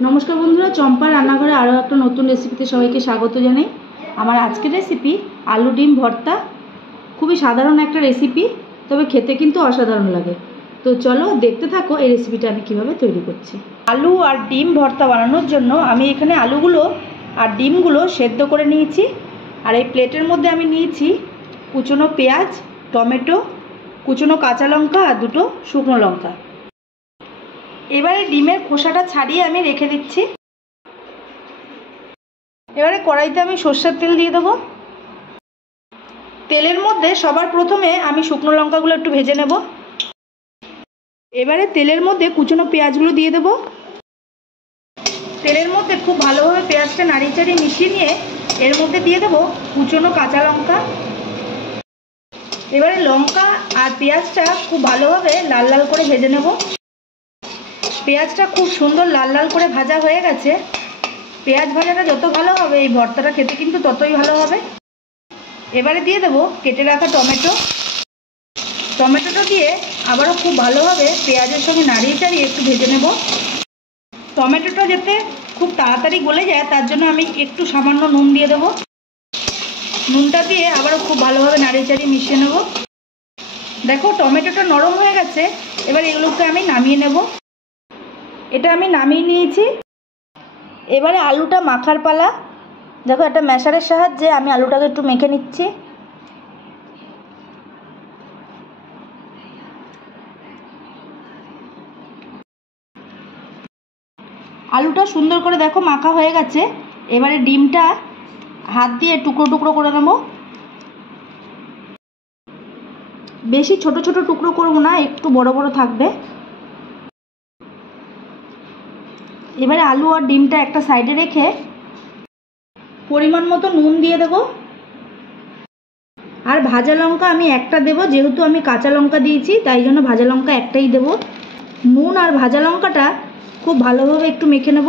नमस्कार बंधुरा चम्पा रान्नाघरे आरो एक नतून रेसिपिते सबाइके स्वागत जानाई। आमार आजकेर रेसिपि आलू डिम भर्ता। खूबई साधारण एक रेसिपि, तबे खेते किन्तु असाधारण लागे। तो चलो देखते थाको এই रेसिपिटा आमि किभाबे तैरि करछि। आलू और डिम भर्ता बानानोर जन्य आमि एखाने आलूगुलो और डिमगुलो सेদ্ধ करे निয়েছি। और এই प्लेटेर मध्य आमि निয়েছি कुचनो पेঁয়াজ, टमेटो, कुचनो काँचा लंका और दुटो शुकनो लंका। एबारे डिमेर खोसाटा छाड़िए आमी रेखे दिচ্ছি। एबारे कड़ाईते आमी सर्षेर तेल दिए देব। तेलेर मध्य सबार प्रथमे आमी शुकनो लंकागुलो एकटु भेजे नेब। एबारे तेलेर मध्य कुचनो पेঁয়াজগুলো दिए देব। तेलेर मध्य खूब भालोभाবে पेঁয়াজটা नाড়িয়ে চাড়িয়ে मिशिয়ে निয়ে एर मध्य दिए देব कुचनो काँचा लंका। एबारे लंका और पेঁয়াজটা खूब भालोभाবে लाल लाल करे भेजे नेब। पेঁয়াজটা खूब सुंदर लाल लाल करे भाजा हो गेছে। पेঁয়াজ भाजाटा যত ভালো হবে এই ভর্তাটা খেতে কিন্তু ততই ভালো হবে। এবারে দিয়ে দেব কেটে রাখা টমেটো। টমেটোটা দিয়ে আবারও খুব ভালোভাবে পেঁয়াজের সঙ্গে নাড়িয়ে চাড়িয়ে একটু ভেজে নেব। টমেটোটা যাতে খুব তাড়াতাড়ি গলে যায় তার জন্য আমি একটু সামান্য নুন দিয়ে দেব। নুনটা দিয়ে আবারও খুব ভালোভাবে নাড়িয়ে চাড়িয়ে মিশিয়ে নেব। দেখো টমেটোটা নরম হয়ে গেছে। এবার এগুলোকে আমি নামিয়ে নেব। এটা আমি নামিয়ে নিয়েছি। এবারে আলুটা মাখার পালা। দেখো একটা ম্যাশারের সাহায্যে আমি আলুটাকে একটু মেখে নিচ্ছি। আলুটা সুন্দর করে দেখো মাখা হয়ে গেছে। এবারে ডিমটা হাত দিয়ে টুকরো টুকরো করে নেব। বেশি ছোট ছোট টুকরো করব না, একটু বড় বড় থাকবে। এবারে আলু আর ডিমটা একটা সাইডে রেখে পরিমাণ মতো নুন দিয়ে দেব। আর ভাজা লঙ্কা আমি একটা দেব, যেহেতু আমি কাঁচা লঙ্কা দিয়েছি তাই জন্য ভাজা লঙ্কা একটাই দেব। নুন আর ভাজা লঙ্কাটা খুব ভালোভাবে একটু মেখে নেব।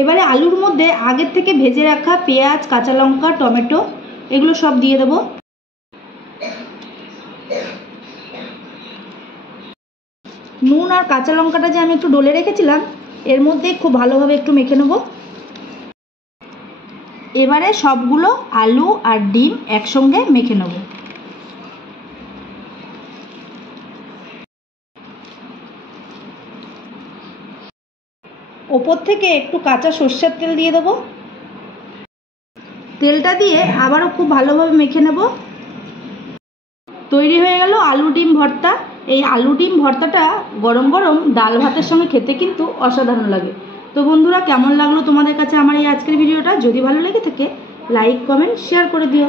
এবারে আলুর মধ্যে আগের থেকে ভেজে রাখা পেঁয়াজ, কাঁচা লঙ্কা, টমেটো এগুলো সব দিয়ে দেব। নুন আর কাঁচা লঙ্কাটা যে আমি একটু ডলে রেখেছিলাম এর মধ্যে খুব ভালোভাবে একটু মেখে নেব। এবারে সবগুলো আলু আর ডিম একসঙ্গে মেখে নেব। ওপর থেকে একটু কাঁচা সর্ষের তেল দিয়ে দেব। তেলটা দিয়ে আবারও খুব ভালোভাবে মেখে নেব। তৈরি হয়ে গেল আলু ডিম ভর্তা। এই আলু ডিম ভর্তাটা গরম গরম ডাল ভাতের সঙ্গে খেতে কিন্তু অসাধারণ লাগে। তো বন্ধুরা, কেমন লাগলো তোমাদের কাছে আমার এই আজকের ভিডিওটা? যদি ভালো লেগে থাকে লাইক, কমেন্ট, শেয়ার করে দিও।